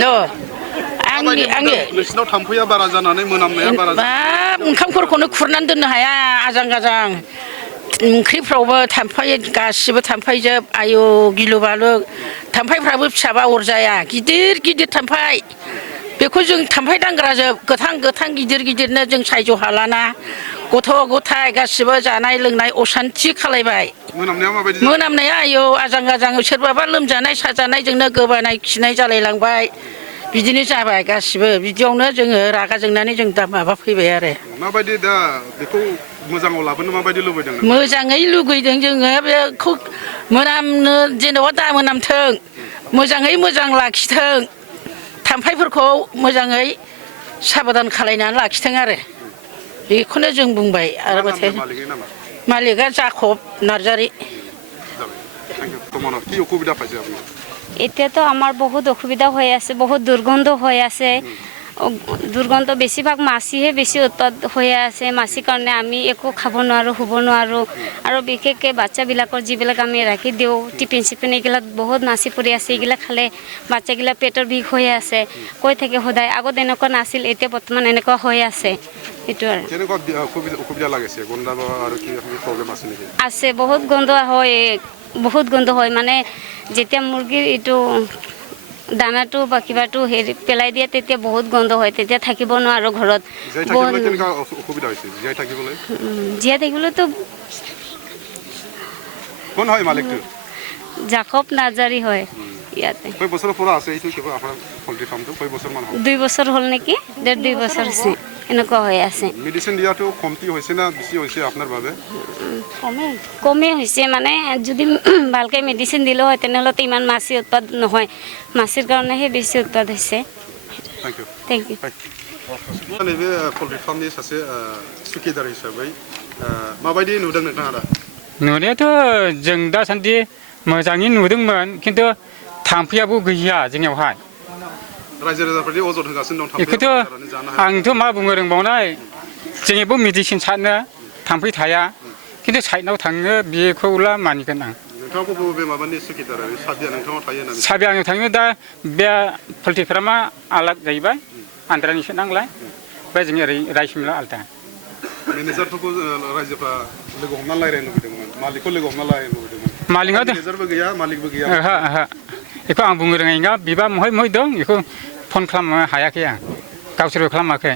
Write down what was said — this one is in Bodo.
न' आंनि नोंसिनाव थाम्फैया बारा जानानै मोनामनाया बारा ओंखामफोरखौनो खुरनानै दोननो हाया आजां गाजां ओंख्रिफ्रावबो थाम्फै गासिबो थाम्फैजोब आयु गिलु बालु थाम्फैफ्राबो फिसाबा अरजाया गिदिर गिदिर थाम्फै बेखौ जों थाम्फै दांग्राजोब गोथां गिदिरनो जों सायज' हालाना गथ' गथाय गासिबो जानाय लोंनाय असान्थि खालायबाय मोनामनाया आयौ आजां गाजां सोरबाबा लोमजानाय साजानायजोंनो गोबानाय खिनाय जालायलांबाय बिदिनो जाबाय गासिबो बिदियावनो जोङो रागा जोंनानै जों दा माबा फैबाय आरो माबायदि दा बेखौ मोजाङाव लाबोनो माबायदि लुबैदों मोजाङै लुगैदों जोङो बेखौ मोनामनो जेनेबा दा मोनामथों मोजाङै मोजां लाखिथों थाम्फैफोरखौ मोजाङै साबधान खालायनानै लाखिथों आरो बेखौनो जों बुंबाय आरो माथो मालिकआ जाखब नार्जारि এতিয়াতো আমাৰ বহুত অসুবিধা হৈ আছে বহুত দুৰ্গন্ধ হৈ আছে দুৰ্গন্ধ বেছিভাগ মাছিহে বেছি উৎপাদ হৈ আছে মাছিৰ কাৰণে আমি একো খাব নোৱাৰোঁ শুব নোৱাৰোঁ আৰু বিশেষকৈ বাচ্চাবিলাকৰ যিবিলাক আমি ৰাখি দিওঁ টিফিন চিফিন এইগিলাক বহুত মাছি পৰি আছে এইগিলা খালে বাচ্চাগিলা পেটৰ বিষ হৈ আছে কৈ থাকে সদায় আগত এনেকুৱা নাছিল এতিয়া বৰ্তমান এনেকুৱা হৈ আছে এইটো আৰু আছে বহুত গন্ধ হয় মানে যেতিয়া মুৰ্গীৰ এইটো দানাটো বা কিবাটো হেৰি পেলাই দিয়ে তেতিয়া বহুত গন্ধ হয় তেতিয়া থাকিব নোৱাৰো ঘৰত জীয়াই থাকিবলৈতো কোন হয় মালিকটো জাকব নাৰ্জাৰী হয় ইয়াতে কয় বছৰৰ পৰা আছে এইটো কিবা আপোনাৰ পোল্ট্ৰি ফাৰ্মটো কয় বছৰ মান হ'ল 2 বছৰ হ'ল নেকি 1.5 বছৰ হৈছে এনেকুৱা হৈ আছে মেডিচিন দিয়াটো কমতি হৈছে না বেছি হৈছে আপোনাৰ বাবে কমে হৈছে মানে যদি ভালকৈ মেডিচিন দিলে হয় তেনেহ'লে ইমান মাছি উৎপাদন নহয় মাছিৰ কাৰণেহে বেছি উৎপাদন হৈছে थैंक यू नैबे पोल्ट्रि फार्मनि सासे सुखिदार हिसाबै माबायदि नुदों नोंथाङा दा नुनायाथ' जों दासान्दि मोजाङै नुदोंमोन खिन्थु थाम्फैयाबो गैया जोंनियावहाय रायजो राजाफोरनि अजद होगासिनो दं बेखौथ' आंथ' मा बुंनो रोंबावनाय जोंनियावबो मेडिसिन सारनो थाम्फै थाया खिन्थु साइडनाव थाङो बेखौला मानिगोन आं नोंथाङाबो बबे माबानि सुखिदार साबिया नोंथाङा थायो होननानै साबिया आङो थाङो दा बे पोल्ट्रि फार्मा आलादा जाहैबाय आन्ध्रानिसो नांलाय ओमफ्राय जोंनि ओरै रायसमिला आलादा मेनेजारफोरखौ रायजोफ्रा लोगो हमना रायज्लायनो लुबैदोंमोन मालिकखौ लोगो हमना रायज्लायनो लुबैदोंमोन मालिकआथ' मेनेजारबो गैया मालिकबो गैया बेखौ आं बुंनो रोङै नङा बिबा महाय दं बेखौ फन खालामनो हायाखै आं गावसोरबो खालामाखै